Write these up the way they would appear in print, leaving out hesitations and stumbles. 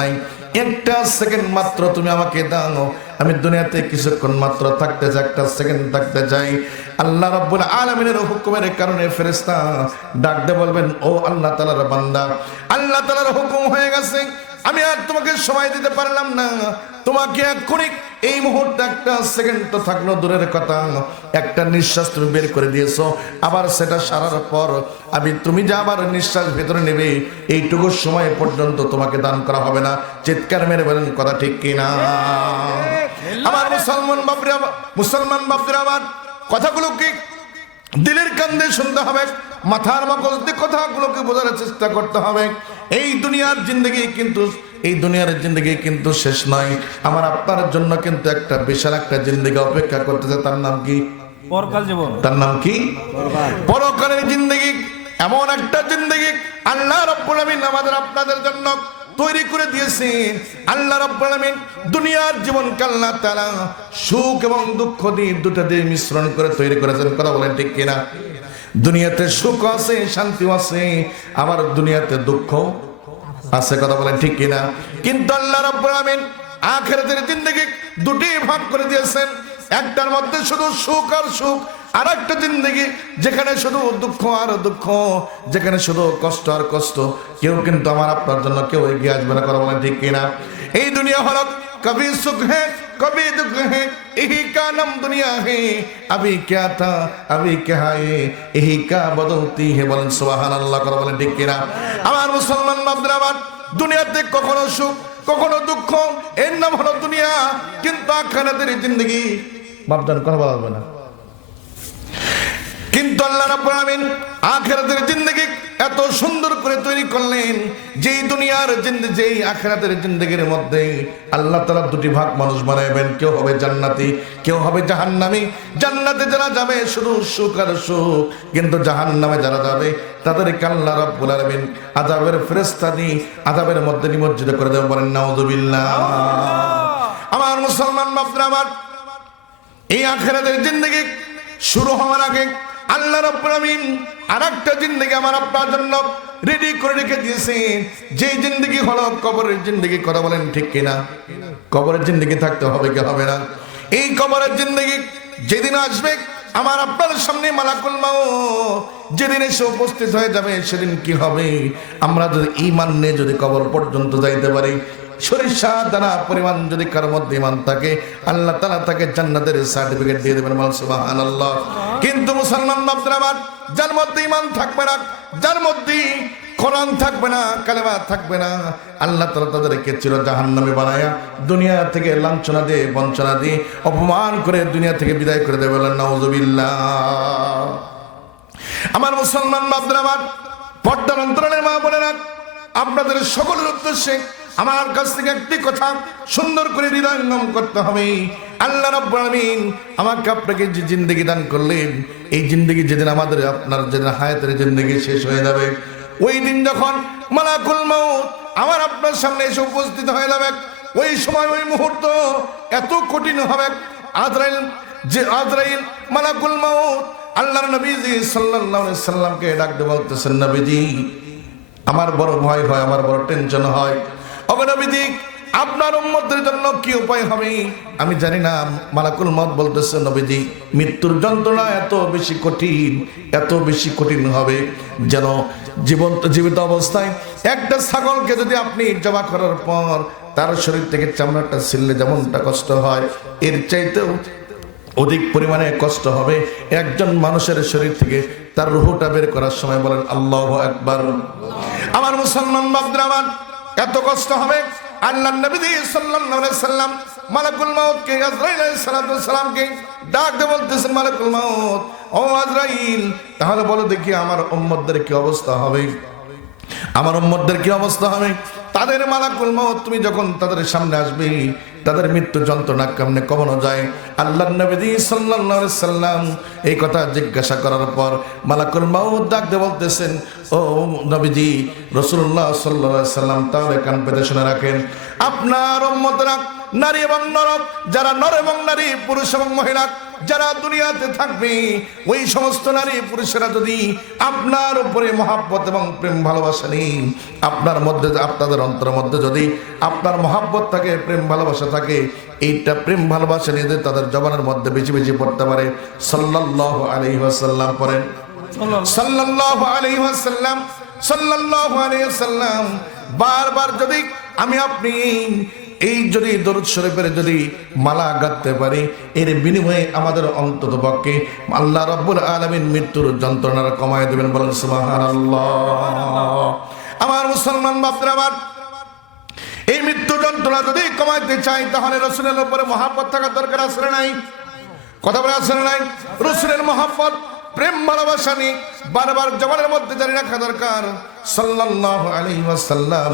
নাই। একটা সেকেন্ড মাত্র তুমি আমাকে দাও, আমি দুনিয়াতে কিছুক্ষণ মাত্র থাকতে চাই, একটা সেকেন্ড থাকতে চাই। আল্লাহ রাব্বুল আলামিনের হুকুমের কারণে ফেরেশতা ডাক দিয়ে বলবেন, ও আল্লাহ তাআলার বান্দা, আল্লাহ তাআলার হুকুম হয়ে গেছে, আমি আর তোমাকে সময় দিতে পারলাম না। তোমাকে এক্ষুনি এই মুহূর্তে একটা সেকেন্ড তো থাকলো দূরের কথা, একটা নিঃশ্বাস তুমি বের করে দিয়েছো, আবার সেটা সারার পর তুমি যা আবার নিঃশ্বাস ভেতরে নেবে, এইটুকু সময় পর্যন্ত তোমাকে দান করা হবে না। চিৎকার মেরে বলেন কথা ঠিক কিনা? আমার মুসলমান বাপরা আমার কথাগুলো কি দিলের কান্দে শুনতে হবে, মাথার মগজ দিয়ে কথাগুলোকে বোঝার চেষ্টা করতে হবে। এই দুনিয়ার জিন্দগি কিন্তু শেষ নয়। আমার আপনার জন্য কিন্তু একটা বিশাল একটা জিন্দগি অপেক্ষা করতেছে। তার নাম কি? পরকাল জীবন। তার নাম কি? পরকালের জিন্দগি। এমন একটা জিন্দগি আল্লাহ রাব্বুল আলামিন আমাদের আপনাদের জন্য তৈরি করে দিয়েছেন। আল্লাহ রাব্বুল আলামিন দুনিয়ার জীবনকে আল্লাহ তাআলা সুখ এবং দুঃখ দুটো দিয়ে মিশ্রণ করে তৈরি করেছেন। কথা বলেন ঠিক কিনা? দুনিয়াতে সুখ আছে, শান্তি আছে, আবার দুনিয়াতে দুঃখ আছে। কথা বলেন ঠিক কিনা? কিন্তু আল্লাহ রাব্বুল আলামিন আখিরাতের জিন্দগি দুটি ভাগ করে দিয়েছেন। একটার মধ্যে শুধু সুখ আর সুখ, আর একটা জিন্দগি যেখানে শুধু দুঃখ আর দুঃখ, যেখানে শুধু কষ্ট আর কষ্ট। কেউ কিন্তু আমার আপনার জন্য কেউ এগিয়ে আসবে না। কথা বলেন ঠিক কিনা? এই দুনিয়া হলো কবি সুখ है कभी दुख है, यही का नाम दुनिया है, अभी क्या था अभी क्या है, यही का बदलती है। বলেন সুবহানাল্লাহ। কথা বলেন ঠিক কিনা? আমার মুসলমান বান্দা, আমার দুনিয়াতে কখনো সুখ কখনো দুঃখ, এর নাম হলো দুনিয়া। কিন্তু আখিরাতের জিন্দগি বাপদান কথা বলবে না। কিন্তু আল্লাহ রাব্বুল আলামিন আখিরাতের জিন্দগি এত সুন্দর করে তৈরি করলেন, যেই দুনিয়ার জিন্দগি যেই আখিরাতের জিন্দগির মধ্যে আল্লাহ তাআলা দুটি ভাগ মানুষ বানাবেন। কেউ হবে জান্নাতি, কেউ হবে জাহান্নামী। জান্নাতে যারা যাবে শুধু সুখ আর সুখ, কিন্তু জাহান্নামে যারা যাবে তাদেরকে আল্লাহ রাব্বুল আলামিন আযাবের ফেরেশতা দিয়ে আযাবের মধ্যে নিমজ্জিত করে দেবেন। বলেন নাউযুবিল্লাহ। আমার মুসলমান বাপরা, আমার এই আখিরাতের জিন্দগি শুরু হওয়ার আগে আল্লাহ রাব্বুল আলামিন আরেকটা জিন্দগি আমার আপনার জন্য রেডি করে রেখে দিয়েছেন। যেই জিন্দগি হলো কবরের জিন্দগি। কথা বলেন ঠিক কিনা? কবরের জিন্দগি থাকতে হবে কি হবে না? এই কবরের জিন্দগি যেদিন আসবে আমার আপনার সামনে মালাকুল মাউত যেদিন এসে উপস্থিত হয়ে যাবে, সেদিন কি হবে? আমরা যদি ঈমান নিয়ে যদি কবর পর্যন্ত যাইতে পারি, সরিষা দানা পরিমাণ যদি কারোর মধ্যে ঈমান থাকে, আল্লাহ তাআলা তাকে জান্নাতের সার্টিফিকেট দিয়ে দেবেন। সুবহানাল্লাহ। কিন্তু মুসলমান বান্দা আমার, যার মধ্যে ঈমান থাকবে না, যার মধ্যে কোরআন থাকবে না, কালেমা থাকবে না, আল্লাহ তাআলা তাদেরকে চির জাহান্নামে বানায়া দুনিয়া থেকে লাঞ্ছনা দিয়ে, বঞ্চনা দিয়ে, অপমান করে দুনিয়া থেকে বিদায় করে দেবে। বলেন নাউযুবিল্লাহ। আমার মুসলমান বান্দা আমার, পর্দার অন্তরালের মা বোনেরা, আপনাদের সকলের উদ্দেশ্যে আমার কাছ থেকে একটি কথা সুন্দর করে হৃদয়ঙ্গম করতে হবে। আল্লাহ রাব্বুল আলামিন আমাকে আপনাকে যে জিন্দগি দান করলেন, এই জিন্দগি যেদিন আমাদের আপনার যেদিন হায়াতের জিন্দগি শেষ হয়ে যাবে, ওই দিন যখন মালাকুল মাউত আমার আপনার সামনে এসে উপস্থিত হয়ে যাবে, ওই সময় ওই মুহূর্ত এত কঠিন হবে। আজরাইল মালাকুল মাউত আল্লাহর নবীজি সাল্লাল্লাহু আলাইহি সাল্লামকে ডাক দিয়ে বলতেছেন, নবীজি আমার বড় ভয় হয়, আমার বড় টেনশন হয়। ওগো নবীজি, আপনার উম্মতের জন্য কি উপায় হবে আমি জানি না। মালাকুল মউত বলতেছে, নবীজি মৃত্যুর যন্ত্রণা এত বেশি কঠিন, এত বেশি কঠিন হবে যেন জীবিত অবস্থায় একটা ছাগলকে যদি আপনি জবাই করার পর তার শরীর থেকে চামড়াটা ছিললে যেমনটা কষ্ট হয়, এর চাইতেও অধিক পরিমাণে কষ্ট হবে একজন মানুষের শরীর থেকে তার রূহটা বের করার সময়। বলেন আল্লাহু আকবার। আমার মুসলমান বান্দা আমার, এত কষ্ট হবে। আল্লাহর নবী সাল্লাল্লাহু আলাইহি সাল্লাম মালাকুল মাউতকে, আজরাইল আলাইহিস সালাতু ওয়াস সালামকে ডাক দিয়ে বলতেছেন, মালাকুল মাউত, ও আজরাইল, তাহলে বলো দেখি আমার উম্মতদের কি অবস্থা হবে? আমার উম্মতদের কি অবস্থা হবে? তাদের মালাকুল মাউত তুমি যখন তাদের সামনে আসবে, তাদের মৃত্যু যন্ত্রণা কেমনে কমানো যায়? আল্লাহর নবী সাল্লাল্লাহু আলাইহি সাল্লাম এই কথা জিজ্ঞাসা করার পর মালাকুল মাউত ডাক দিয়ে বলতেছেন, ও নবীজি রাসূলুল্লাহ সাল্লাল্লাহু আলাইহি সাল্লাম, তাহলে কান পেতে শুনে রাখেন, আপনার উম্মতরা নারী এবং নর, যারা নর এবং নারী, পুরুষ এবং মহিলা, যারা দুনিয়াতে থাকবে ওই সমস্ত নারী পুরুষেরা যদি আপনার উপরে মহাব্বত এবং প্রেম ভালোবাসা নেই, আপনার মধ্যে আপনাদের অন্তরের মধ্যে যদি আপনার মহাব্বত থাকে, প্রেম ভালোবাসা থাকে, এইটা প্রেম ভালোবাসা নিয়ে যদি তাদের জবানের মধ্যে বেশি বেশি পড়তে পারে সাল্লাল্লাহু আলাইহি ওয়াসাল্লাম পড়েন, সাল্লাল্লাহু আলাইহি ওয়াসাল্লাম, সাল্লাল্লাহু আলাইহি ওয়াসাল্লাম। বারবার যদি আমি আপনি এই যদি দরুদ শরীফের যদি মালা গাঁথতে পারি, এর বিনিময়ে আমাদের অন্তত পক্ষে আল্লাহ রাব্বুল আলামিন মৃত্যুর যন্ত্রণাটা কমায় দেবেন। বলেন সুবহানাল্লাহ। আমার মুসলমান বাপরা, আমার এই মৃত্যু যন্ত্রণা যদি কমাইতে চাই তাহলে রাসূলের উপরে মহব্বত থাকা দরকার আছে না নাই? কথা বলে আছে না নাই? রাসূলের মহব্বত প্রেম ভালোবাসা নিয়ে বারবার জবানের মধ্যে জারি রাখা দরকার। সাল্লাল্লাহু আলাইহি ওয়াসাল্লাম,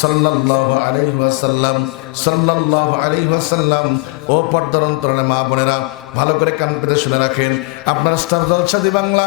সাল্লাল্লাহু আলাইহি ওয়াসাল্লাম, সাল্লাল্লাহু আলাইহি ওয়াসাল্লাম। ও পর্দার অন্তরালে মা বোনেরা, ভালো করে কান পেতে শুনে রাখেন। আপনারা স্টার জলসা দি বাংলা